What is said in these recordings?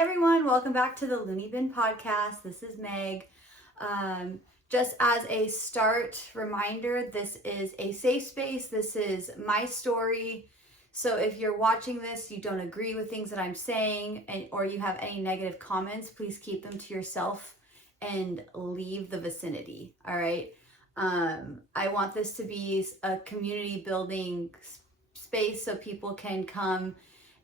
everyone, welcome back to the Loon3y podcast. This is Meg. Just as a start reminder, this is a safe space. This is my story. So if you're watching this, you don't agree with things that I'm saying, or you have any negative comments, please keep them to yourself and leave the vicinity. All right. I want this to be a community building space so people can come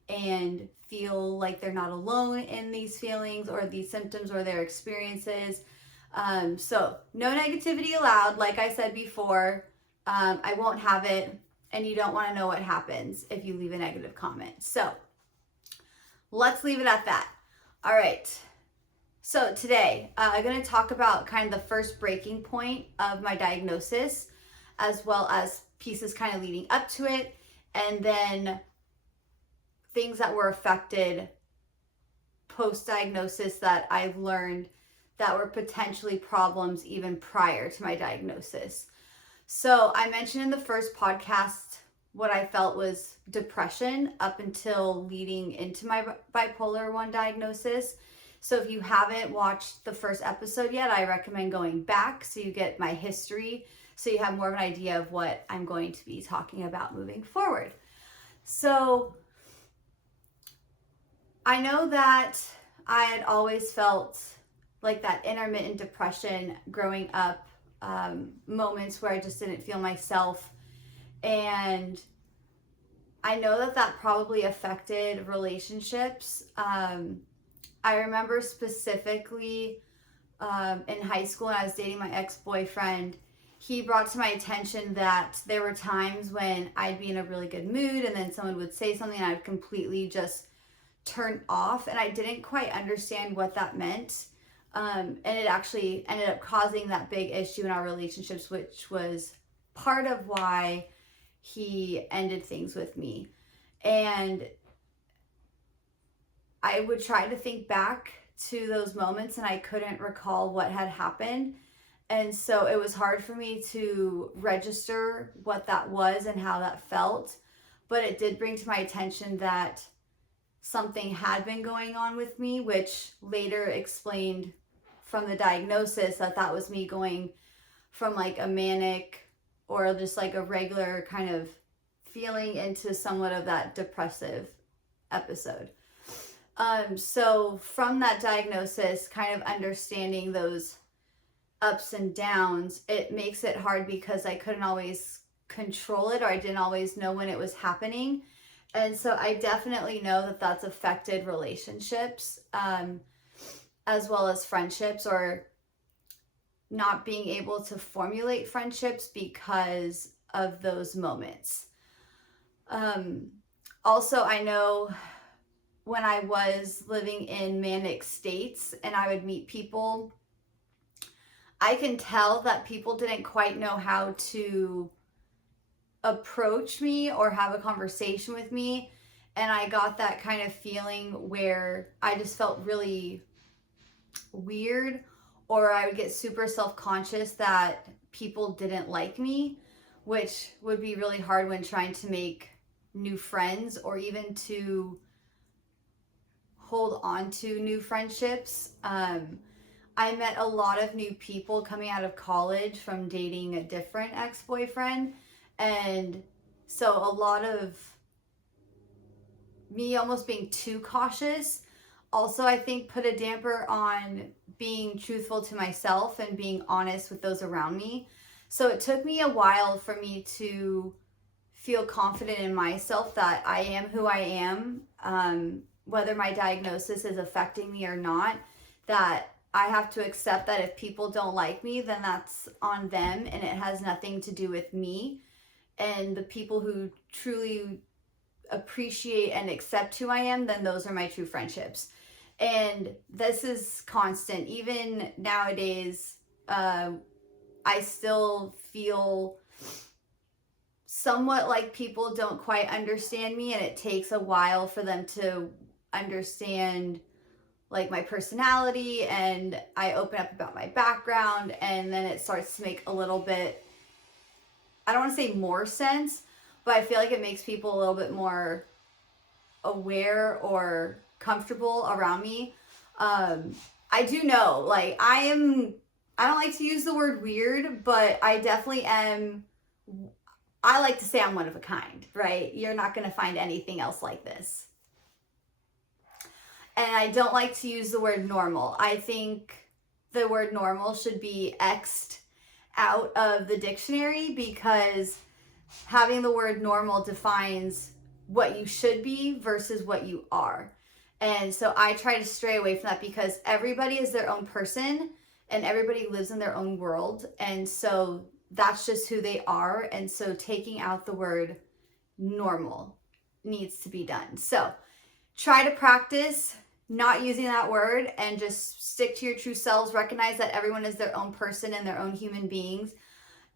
and feel like they're not alone in these feelings or these symptoms or their experiences. So no negativity allowed. Like I said before, I won't have it, and you don't want to know what happens if you leave a negative comment. So let's leave it at that. All right. So today I'm going to talk about kind of the first breaking point of my diagnosis, as well as pieces kind of leading up to it, and then things that were affected post-diagnosis that I've learned that were potentially problems even prior to my diagnosis. So I mentioned in the first podcast what I felt was depression up until leading into my bipolar 1 diagnosis. So if you haven't watched the first episode yet, I recommend going back so you get my history, so you have more of an idea of what I'm going to be talking about moving forward. So I know that I had always felt like that intermittent depression growing up, moments where I just didn't feel myself. And I know that that probably affected relationships. I remember specifically in high school when I was dating my ex-boyfriend, he brought to my attention that there were times when I'd be in a really good mood and then someone would say something and I'd completely just turn off, and I didn't quite understand what that meant. And it actually ended up causing that big issue in our relationships, which was part of why he ended things with me. And I would try to think back to those moments and I couldn't recall what had happened. And so it was hard for me to register what that was and how that felt. But it did bring to my attention that something had been going on with me, which later explained from the diagnosis that that was me going from like a manic or just like a regular kind of feeling into somewhat of that depressive episode. So from that diagnosis, kind of understanding those ups and downs, it makes it hard because I couldn't always control it, or I didn't always know when it was happening. And so I definitely know that that's affected relationships, as well as friendships, or not being able to formulate friendships because of those moments. Also, I know when I was living in manic states and I would meet people, I can tell that people didn't quite know how to approach me or have a conversation with me, and I got that kind of feeling where I just felt really weird, or I would get super self-conscious that people didn't like me, which would be really hard when trying to make new friends or even to hold on to new friendships. I met a lot of new people coming out of college from dating a different ex-boyfriend. And so a lot of me almost being too cautious also, I think, put a damper on being truthful to myself and being honest with those around me. So it took me a while for me to feel confident in myself that I am who I am, whether my diagnosis is affecting me or not, that I have to accept that if people don't like me, then that's on them and it has nothing to do with me. And the people who truly appreciate and accept who I am, then those are my true friendships. And this is constant. Even nowadays, I still feel somewhat like people don't quite understand me, and it takes a while for them to understand like my personality, and I open up about my background, and then it starts to make a little bit, I don't want to say more sense, but I feel like it makes people a little bit more aware or comfortable around me. I do know, like, I don't like to use the word weird, but I definitely am. I like to say I'm one of a kind, right? You're not going to find anything else like this. And I don't like to use the word normal. I think the word normal should be X'd out of the dictionary, because having the word normal defines what you should be versus what you are. And so I try to stray away from that, because everybody is their own person and everybody lives in their own world. And so that's just who they are. And so taking out the word normal needs to be done. So try to practice not using that word and just stick to your true selves. Recognize that everyone is their own person and their own human beings.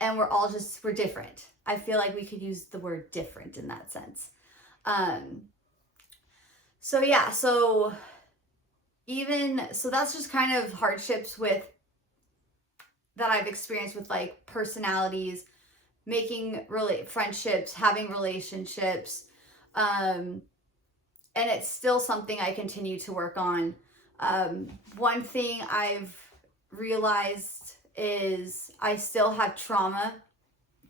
And we're different. I feel like we could use the word different in that sense. So that's just kind of hardships that I've experienced with like personalities, making friendships, having relationships. And it's still something I continue to work on. One thing I've realized is I still have trauma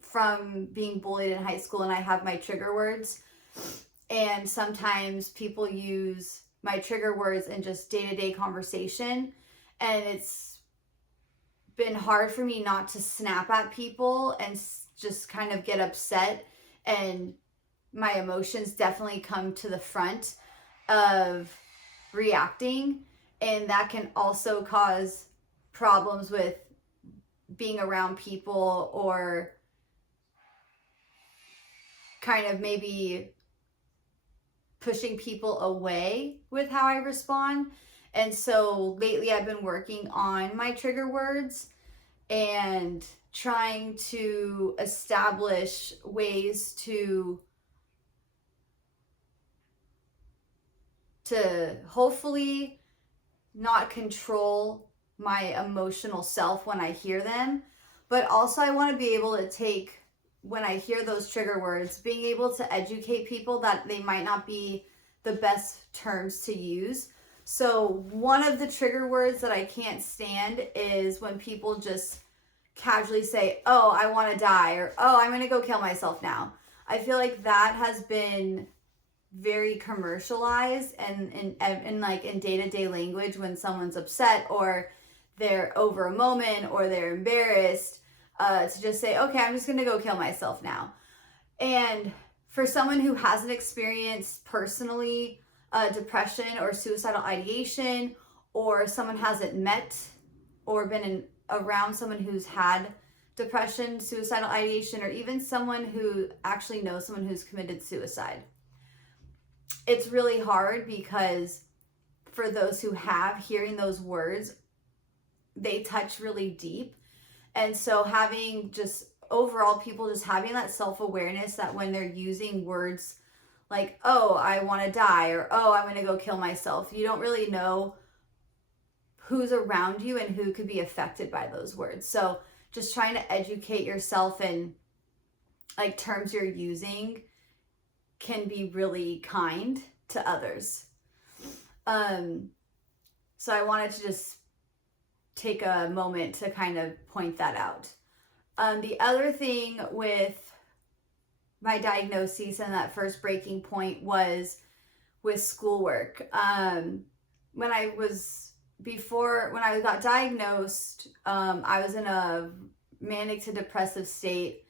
from being bullied in high school, and I have my trigger words. And sometimes people use my trigger words in just day-to-day conversation. And it's been hard for me not to snap at people and just kind of get upset. And my emotions definitely come to the front of reacting. And that can also cause problems with being around people, or kind of maybe pushing people away with how I respond. And so lately I've been working on my trigger words and trying to establish ways to hopefully not control my emotional self when I hear them. But also I want to be able to take, when I hear those trigger words, being able to educate people that they might not be the best terms to use. So one of the trigger words that I can't stand is when people just casually say, oh, I want to die, or oh, I'm going to go kill myself now. I feel like that has been very commercialized and like in day-to-day language when someone's upset or they're over a moment or they're embarrassed, to just say, okay, I'm just going to go kill myself now. And for someone who hasn't experienced personally depression or suicidal ideation, or someone hasn't met or been around someone who's had depression, suicidal ideation, or even someone who actually knows someone who's committed suicide, it's really hard, because for those who have, hearing those words, they touch really deep. And so having just overall people just having that self-awareness that when they're using words like, oh, I want to die, or oh, I'm going to go kill myself, you don't really know who's around you and who could be affected by those words. So just trying to educate yourself in like terms you're using can be really kind to others. So I wanted to just take a moment to kind of point that out. The other thing with my diagnosis and that first breaking point was with schoolwork. When I got diagnosed, I was in a manic to depressive state,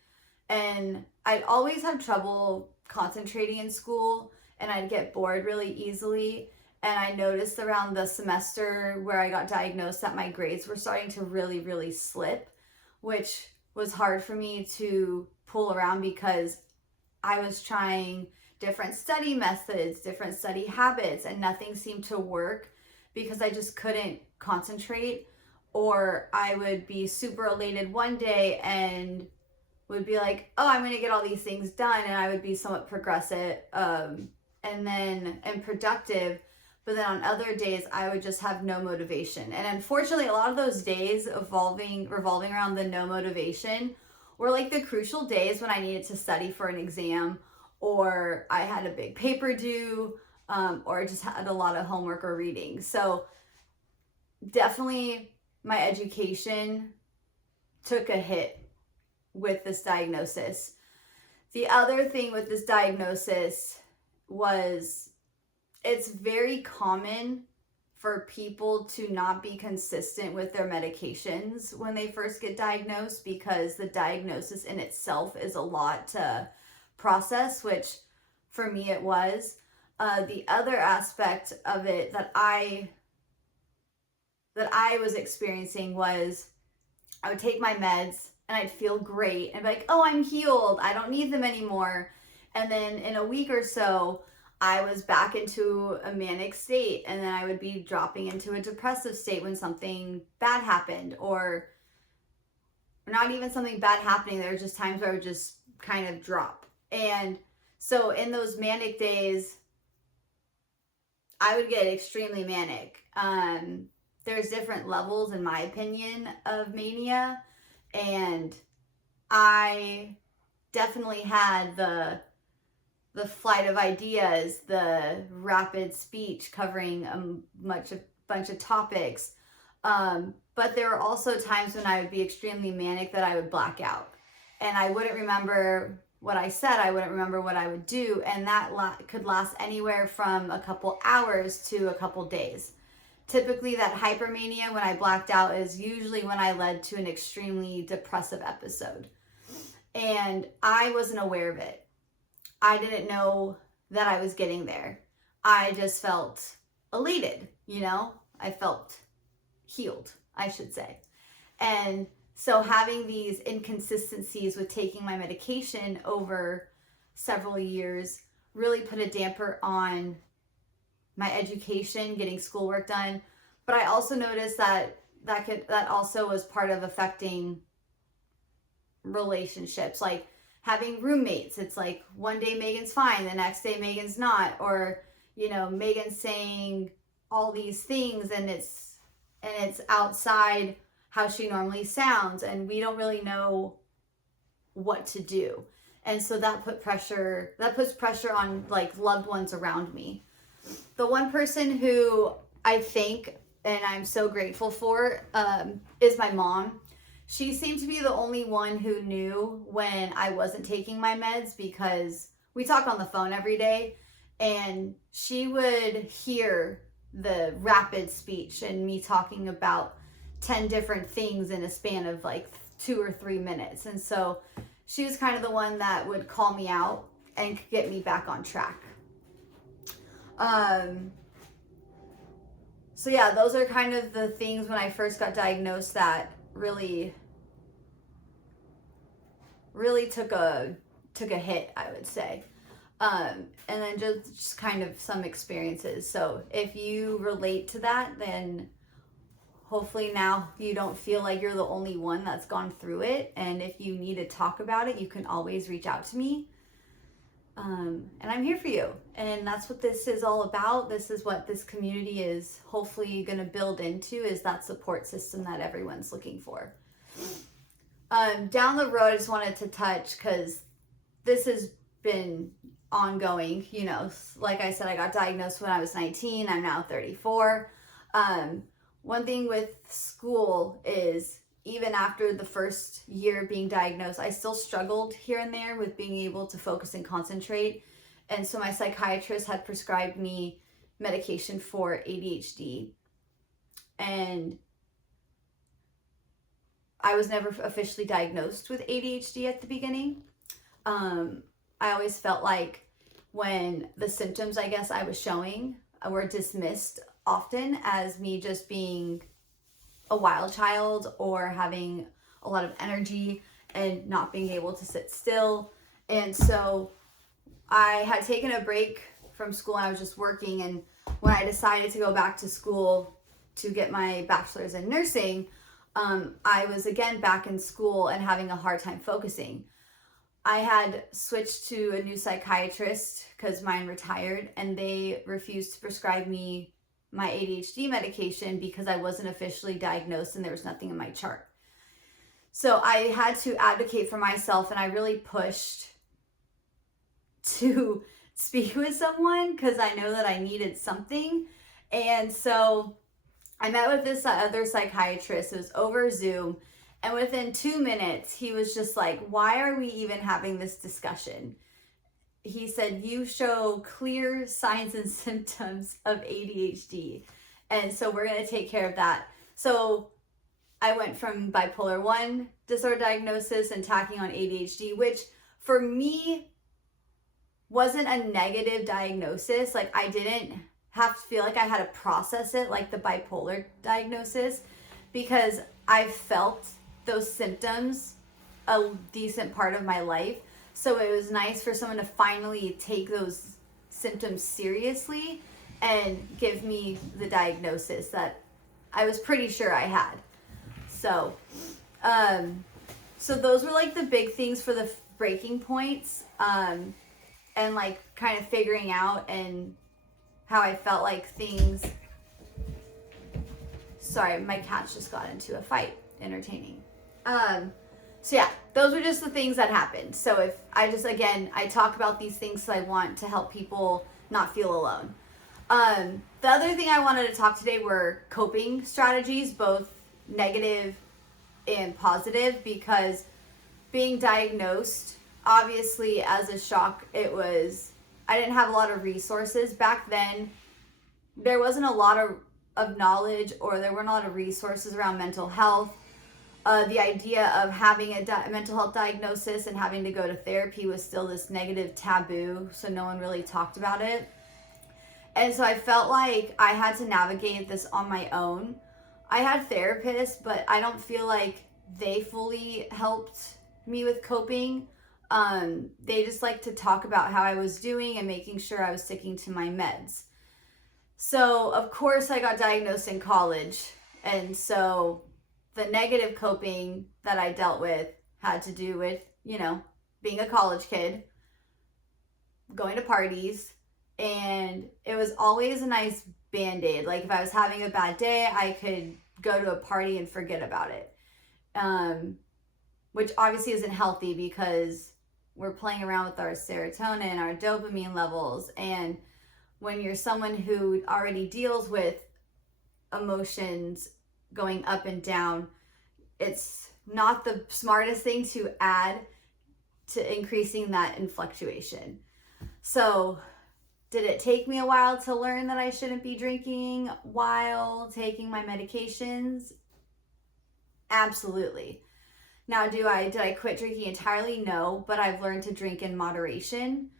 and I'd always have trouble concentrating in school, and I'd get bored really easily. And I noticed around the semester where I got diagnosed that my grades were starting to really, really slip, which was hard for me to pull around, because I was trying different study methods, different study habits, and nothing seemed to work because I just couldn't concentrate. Or I would be super elated one day and would be like, oh, I'm going to get all these things done. And I would be somewhat progressive and productive. But then on other days, I would just have no motivation. And unfortunately, a lot of those days revolving around the no motivation were like the crucial days when I needed to study for an exam, or I had a big paper due, or just had a lot of homework or reading. So definitely my education took a hit with this diagnosis. The other thing with this diagnosis was it's very common for people to not be consistent with their medications when they first get diagnosed, because the diagnosis in itself is a lot to process, which for me it was. The other aspect of it that I was experiencing was I would take my meds and I'd feel great and be like, oh, I'm healed, I don't need them anymore. And then in a week or so, I was back into a manic state, and then I would be dropping into a depressive state when something bad happened, or not even something bad happening. There were just times where I would just kind of drop. And so in those manic days, I would get extremely manic. There's different levels, in my opinion, of mania, and I definitely had the flight of ideas, the rapid speech covering a bunch of topics. But there were also times when I would be extremely manic that I would black out. And I wouldn't remember what I said, I wouldn't remember what I would do. And that could last anywhere from a couple hours to a couple days. Typically that hypermania, when I blacked out, is usually when I led to an extremely depressive episode. And I wasn't aware of it. I didn't know that I was getting there. I just felt elated, you know? I felt healed, I should say. And so having these inconsistencies with taking my medication over several years really put a damper on my education, getting schoolwork done. But I also noticed that also was part of affecting relationships, like having roommates. It's like one day Megan's fine, the next day Megan's not, or Megan's saying all these things and it's outside how she normally sounds, and we don't really know what to do. And so that puts pressure on like loved ones around me. The one person who I think, and I'm so grateful for, is my mom. She seemed to be the only one who knew when I wasn't taking my meds, because we talk on the phone every day, and she would hear the rapid speech and me talking about 10 different things in a span of like 2 or 3 minutes. And so she was kind of the one that would call me out and get me back on track. So yeah, those are kind of the things when I first got diagnosed that really took a hit, I would say. And then just kind of some experiences. So if you relate to that, then hopefully now you don't feel like you're the only one that's gone through it. And if you need to talk about it, you can always reach out to me. And I'm here for you. And that's what this is all about. This is what this community is hopefully going to build into, is that support system that everyone's looking for. Down the road, I just wanted to touch, because this has been ongoing. Like I said, I got diagnosed when I was 19. I'm now 34. One thing with school is, even after the first year being diagnosed, I still struggled here and there with being able to focus and concentrate. And so my psychiatrist had prescribed me medication for ADHD. And I was never officially diagnosed with ADHD at the beginning. I always felt like when the symptoms, I guess, I was showing were dismissed often as me just being a wild child or having a lot of energy and not being able to sit still. And so I had taken a break from school and I was just working. And when I decided to go back to school to get my bachelor's in nursing, I was again back in school and having a hard time focusing. I had switched to a new psychiatrist because mine retired, and they refused to prescribe me my ADHD medication because I wasn't officially diagnosed and there was nothing in my chart. So I had to advocate for myself, and I really pushed to speak with someone because I know that I needed something. And so I met with this other psychiatrist. It was over Zoom. And within 2 minutes, he was just like, why are we even having this discussion? He said, you show clear signs and symptoms of ADHD. And so we're going to take care of that. So I went from bipolar 1 disorder diagnosis and tacking on ADHD, which for me wasn't a negative diagnosis. Like, I didn't have to feel like I had to process it like the bipolar diagnosis, because I felt those symptoms a decent part of my life. So it was nice for someone to finally take those symptoms seriously and give me the diagnosis that I was pretty sure I had. So, so those were like the big things for the breaking points, and like kind of figuring out and how I felt like things. Sorry, my cats just got into a fight. Entertaining. So yeah, those were just the things that happened. So if I just, again, I talk about these things so I want to help people not feel alone. The other thing I wanted to talk today were coping strategies, both negative and positive, because being diagnosed, obviously as a shock, I didn't have a lot of resources. Back then, there wasn't a lot of knowledge, or there weren't a lot of resources around mental health. The idea of having a mental health diagnosis and having to go to therapy was still this negative taboo, so no one really talked about it. And so I felt like I had to navigate this on my own. I had therapists, but I don't feel like they fully helped me with coping. They just like to talk about how I was doing and making sure I was sticking to my meds. So, of course, I got diagnosed in college. And so the negative coping that I dealt with had to do with, being a college kid, going to parties, and it was always a nice Band-Aid. Like, if I was having a bad day, I could go to a party and forget about it. Which obviously isn't healthy, because we're playing around with our serotonin, our dopamine levels, and when you're someone who already deals with emotions going up and down, it's not the smartest thing to add to increasing that in fluctuation. So, did it take me a while to learn that I shouldn't be drinking while taking my medications? Absolutely. Now, did I quit drinking entirely? No, but I've learned to drink in moderation,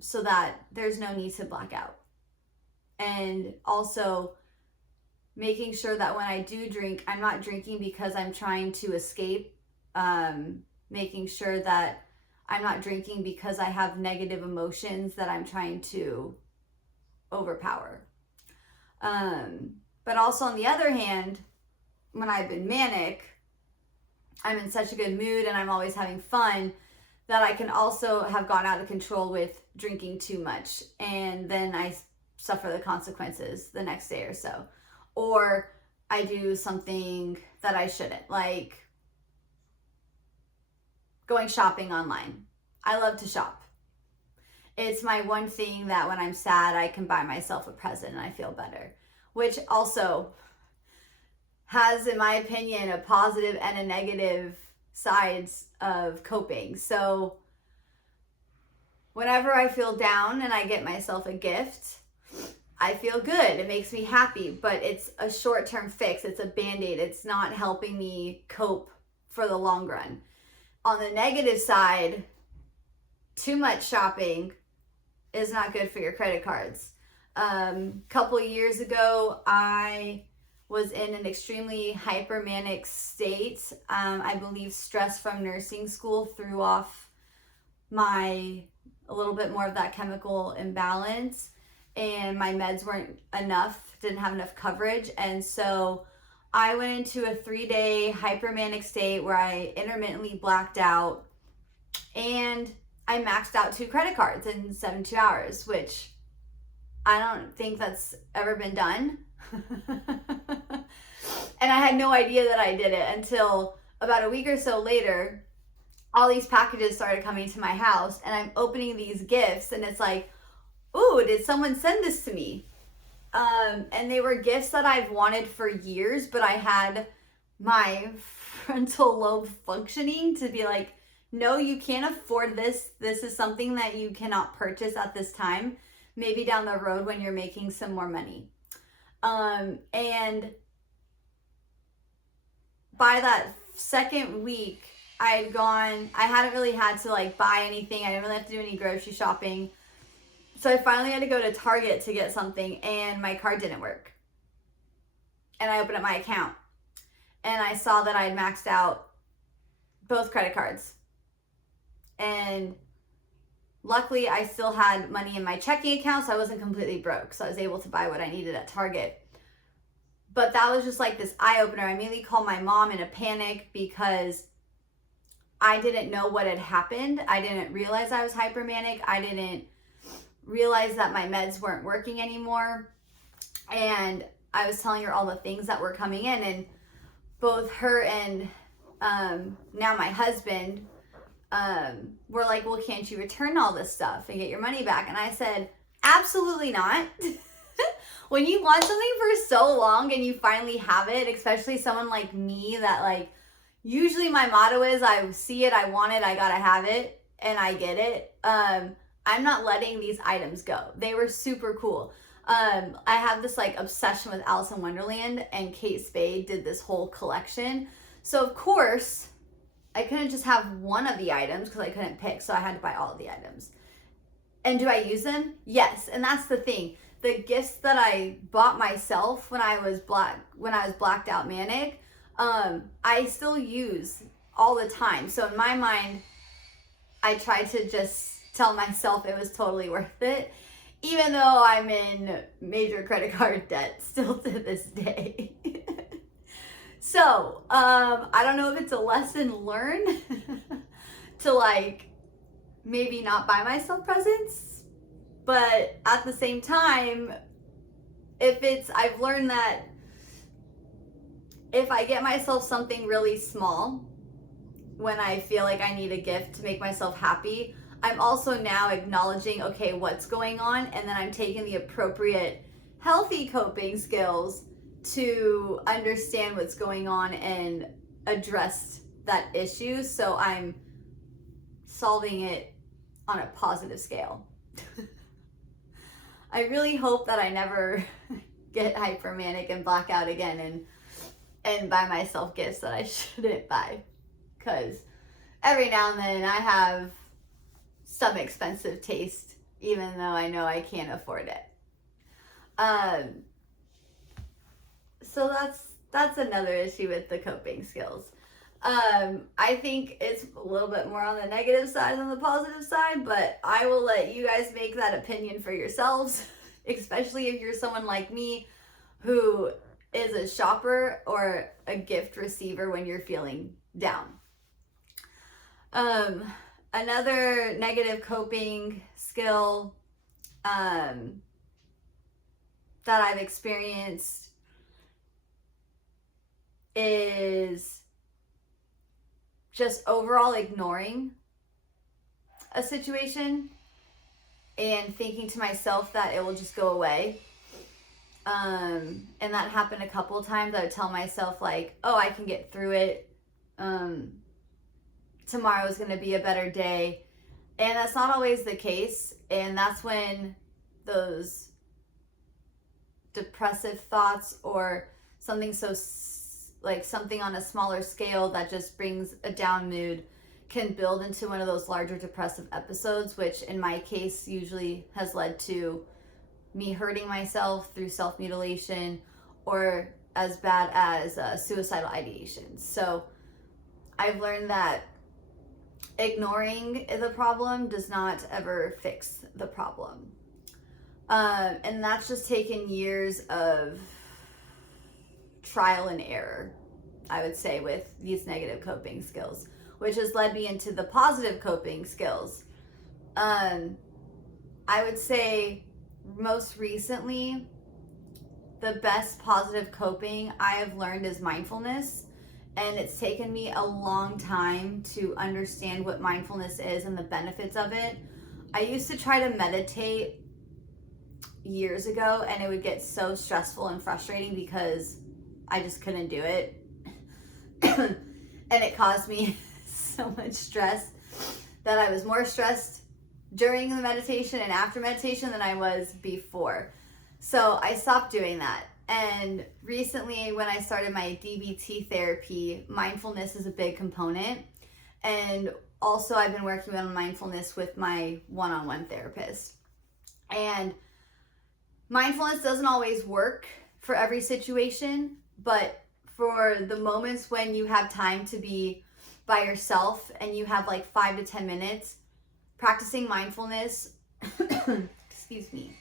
so that there's no need to black out. And also making sure that when I do drink, I'm not drinking because I'm trying to escape, making sure that I'm not drinking because I have negative emotions that I'm trying to overpower. But also, on the other hand, when I've been manic, I'm in such a good mood and I'm always having fun that I can also have gone out of control with drinking too much, and then I suffer the consequences the next day or so. Or I do something that I shouldn't, like going shopping online. I love to shop. It's my one thing that when I'm sad, I can buy myself a present and I feel better, which also has, in my opinion, a positive and a negative sides of coping. So whenever I feel down and I get myself a gift, I feel good. It makes me happy, but it's a short-term fix. It's a Band-Aid. It's not helping me cope for the long run. On the negative side, too much shopping is not good for your credit cards. Couple of years ago, I was in an extremely hypermanic state. I believe stress from nursing school threw off a little bit more of that chemical imbalance, and my meds weren't enough, didn't have enough coverage. And so I went into a 3-day hypermanic state where I intermittently blacked out, and I maxed out 2 credit cards in 72 hours, which I don't think that's ever been done. And I had no idea that I did it until about a week or so later. all these packages started coming to my house, and I'm opening these gifts, and it's like, ooh, did someone send this to me? And they were gifts that I've wanted for years, but I had my frontal lobe functioning to be like, no, you can't afford this. This is something that you cannot purchase at this time. Maybe down the road when you're making some more money. And by that second week, I hadn't really had to like buy anything. I didn't really have to do any grocery shopping. So I finally had to go to Target to get something, and my card didn't work. And I opened up my account, and I saw that I had maxed out both credit cards. And luckily, I still had money in my checking account, so I wasn't completely broke. So I was able to buy what I needed at Target. But that was just like this eye-opener. I immediately called my mom in a panic because I didn't know what had happened. I didn't realize I was hypermanic. I didn't realize that my meds weren't working anymore. And I was telling her all the things that were coming in. And both her and now my husband were like, well, can't you return all this stuff and get your money back? And I said, absolutely not. When you want something for so long and you finally have it, especially someone like me that like, usually my motto is I see it, I want it, I gotta have it, and I get it. I'm not letting these items go. They were super cool. I have this like obsession with Alice in Wonderland, and Kate Spade did this whole collection. So of course, I couldn't just have one of the items because I couldn't pick. So I had to buy all of the items. And do I use them? Yes. And that's the thing. The gifts that I bought myself when I was blacked out manic, I still use all the time. So in my mind, I try to just tell myself it was totally worth it, even though I'm in major credit card debt still to this day. So, I don't know if it's a lesson learned to like maybe not buy myself presents, but at the same time, I've learned that if I get myself something really small when I feel like I need a gift to make myself happy, I'm also now acknowledging, okay, what's going on? And then I'm taking the appropriate healthy coping skills to understand what's going on and address that issue. So I'm solving it on a positive scale. I really hope that I never get hypermanic and black out again and buy myself gifts that I shouldn't buy. Because every now and then I have some expensive taste, even though I know I can't afford it. So that's another issue with the coping skills. I think it's a little bit more on the negative side than the positive side, but I will let you guys make that opinion for yourselves, especially if you're someone like me who is a shopper or a gift receiver when you're feeling down. Another negative coping skill that I've experienced is just overall ignoring a situation and thinking to myself that it will just go away. And that happened a couple of times. I would tell myself like, oh, I can get through it. Tomorrow is going to be a better day. And that's not always the case. And that's when those depressive thoughts or something something on a smaller scale that just brings a down mood can build into one of those larger depressive episodes, which in my case usually has led to me hurting myself through self-mutilation or as bad as suicidal ideations. So I've learned that ignoring the problem does not ever fix the problem. And that's just taken years of trial and error, I would say, with these negative coping skills, which has led me into the positive coping skills. I would say most recently, the best positive coping I have learned is mindfulness and it's taken me a long time to understand what mindfulness is and the benefits of it. I used to try to meditate years ago, and it would get so stressful and frustrating because I just couldn't do it. And it caused me so much stress that I was more stressed during the meditation and after meditation than I was before. So I stopped doing that. And recently, when I started my DBT therapy, mindfulness is a big component. And also, I've been working on mindfulness with my one-on-one therapist. And mindfulness doesn't always work for every situation, but for the moments when you have time to be by yourself and you have like 5 to 10 minutes, practicing mindfulness, excuse me,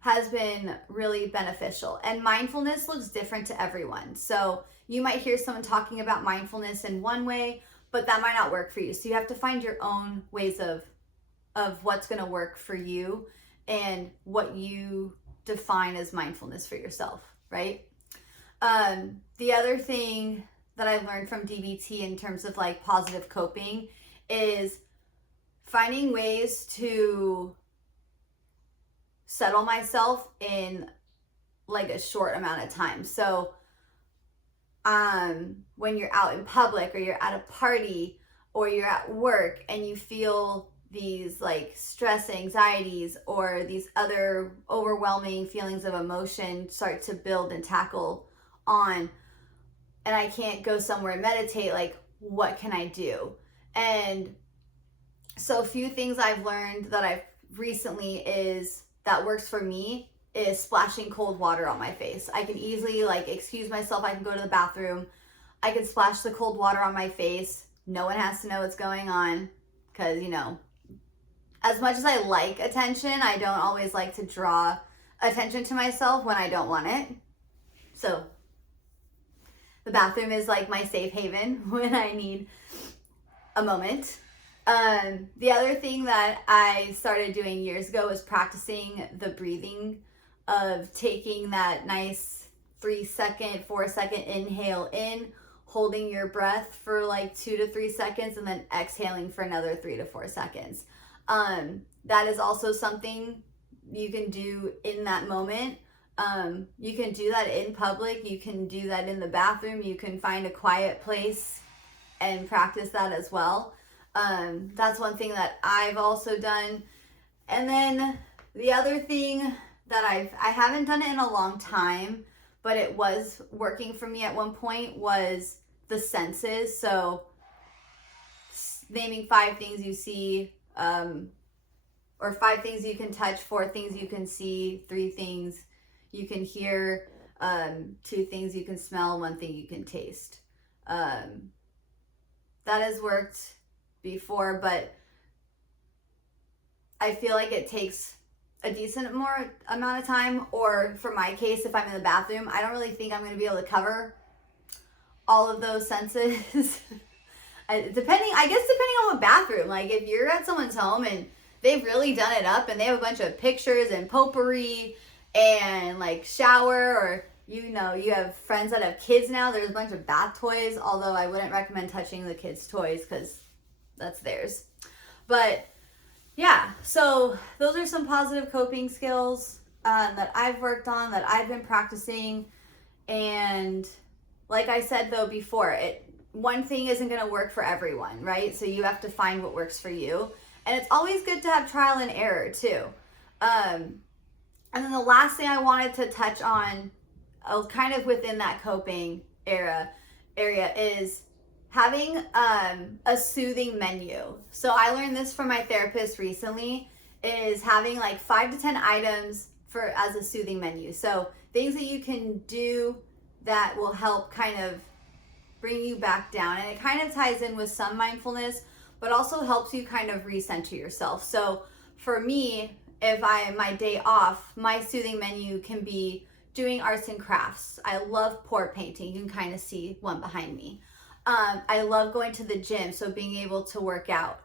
has been really beneficial. And mindfulness looks different to everyone. So you might hear someone talking about mindfulness in one way, but that might not work for you. So you have to find your own ways of what's going to work for you and what you define as mindfulness for yourself, right? The other thing that I learned from DBT in terms of like positive coping is finding ways to settle myself in like a short amount of time. So when you're out in public or you're at a party or you're at work and you feel these like stress, anxieties, or these other overwhelming feelings of emotion start to build and tackle on, and I can't go somewhere and meditate, like what can I do? And so a few things I've learned that I've recently is that works for me is splashing cold water on my face. I can easily like excuse myself. I can go to the bathroom. I can splash the cold water on my face. No one has to know what's going on because, you know, as much as I like attention, I don't always like to draw attention to myself when I don't want it. So the bathroom is like my safe haven when I need a moment. The other thing that I started doing years ago was practicing the breathing of taking that nice 3-second, 4-second inhale in, holding your breath for like 2 to 3 seconds, and then exhaling for another 3 to 4 seconds. That is also something you can do in that moment. You can do that in public. You can do that in the bathroom. You can find a quiet place and practice that as well. That's one thing that I've also done. And then the other thing that I haven't done it in a long time, but it was working for me at one point, was the senses. So naming 5 things you see, or 5 things you can touch, 4 things you can see, 3 things you can hear, 2 things you can smell, 1 thing you can taste. That has worked before, but I feel like it takes a decent more amount of time, or for my case, if I'm in the bathroom, I don't really think I'm going to be able to cover all of those senses. depending on what bathroom. Like if you're at someone's home and they've really done it up and they have a bunch of pictures and potpourri and like shower, or you know, you have friends that have kids now, there's a bunch of bath toys, although I wouldn't recommend touching the kids' toys because that's theirs. But yeah, so those are some positive coping skills that I've worked on, that I've been practicing. And like I said though before, one thing isn't going to work for everyone, right? So you have to find what works for you. And it's always good to have trial and error too. And then the last thing I wanted to touch on, kind of within that coping area is having a soothing menu. So I learned this from my therapist recently, is having like 5 to 10 items as a soothing menu. So things that you can do that will help kind of bring you back down. And it kind of ties in with some mindfulness, but also helps you kind of recenter yourself. So for me, if my day off, my soothing menu can be doing arts and crafts. I love pour painting. You can kind of see one behind me. I love going to the gym, so being able to work out.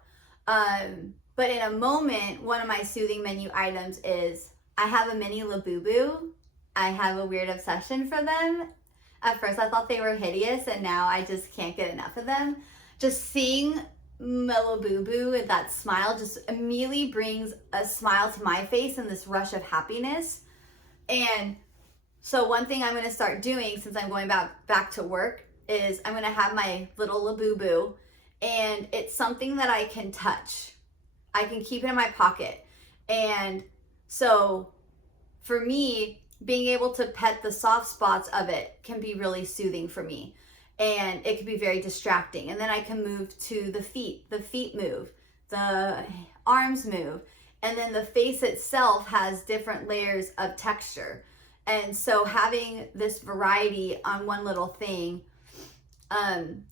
But in a moment, one of my soothing menu items is I have a mini Labubu. I have a weird obsession for them. At first I thought they were hideous, and now I just can't get enough of them. Just seeing Mellow Boo Boo and that smile just immediately brings a smile to my face and this rush of happiness. And so one thing I'm going to start doing since I'm going back to work is I'm going to have my little Labubu, and it's something that I can touch. I can keep it in my pocket. And so for me, being able to pet the soft spots of it can be really soothing for me. And it can be very distracting. And then I can move to the feet. The feet move, the arms move, and then the face itself has different layers of texture. And so having this variety on one little thing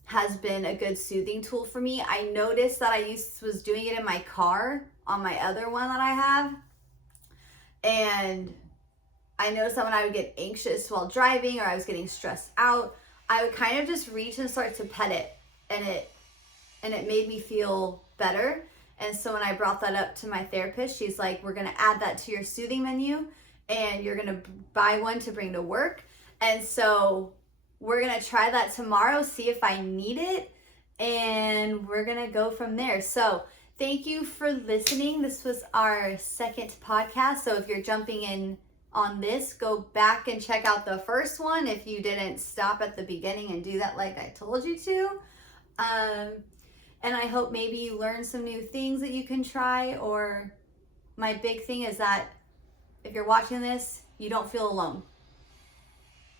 has been a good soothing tool for me. I noticed that I was doing it in my car on my other one that I have. And I noticed that when I would get anxious while driving or I was getting stressed out, I would kind of just reach and start to pet it, and it made me feel better. And so when I brought that up to my therapist, she's like, we're going to add that to your soothing menu, and you're going to buy one to bring to work. And so we're going to try that tomorrow, see if I need it, and we're going to go from there. So thank you for listening. This was our second podcast. So if you're jumping in on this, go back and check out the first one if you didn't stop at the beginning and do that like I told you to. And I hope maybe you learn some new things that you can try, or my big thing is that if you're watching this, you don't feel alone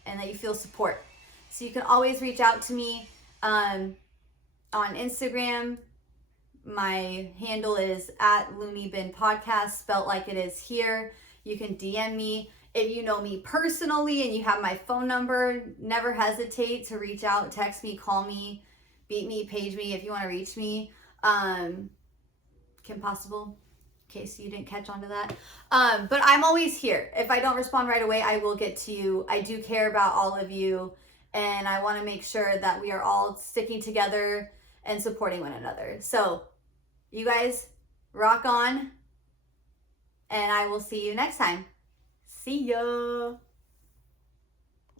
and that you feel support. So you can always reach out to me on Instagram. My handle is at Loon3y podcast, spelt like it is here. You can DM me. If you know me personally and you have my phone number, never hesitate to reach out, text me, call me, beat me, page me if you want to reach me. Kim Possible, in case you didn't catch on to that. But I'm always here. If I don't respond right away, I will get to you. I do care about all of you, and I want to make sure that we are all sticking together and supporting one another. So you guys rock on, and I will see you next time. See ya.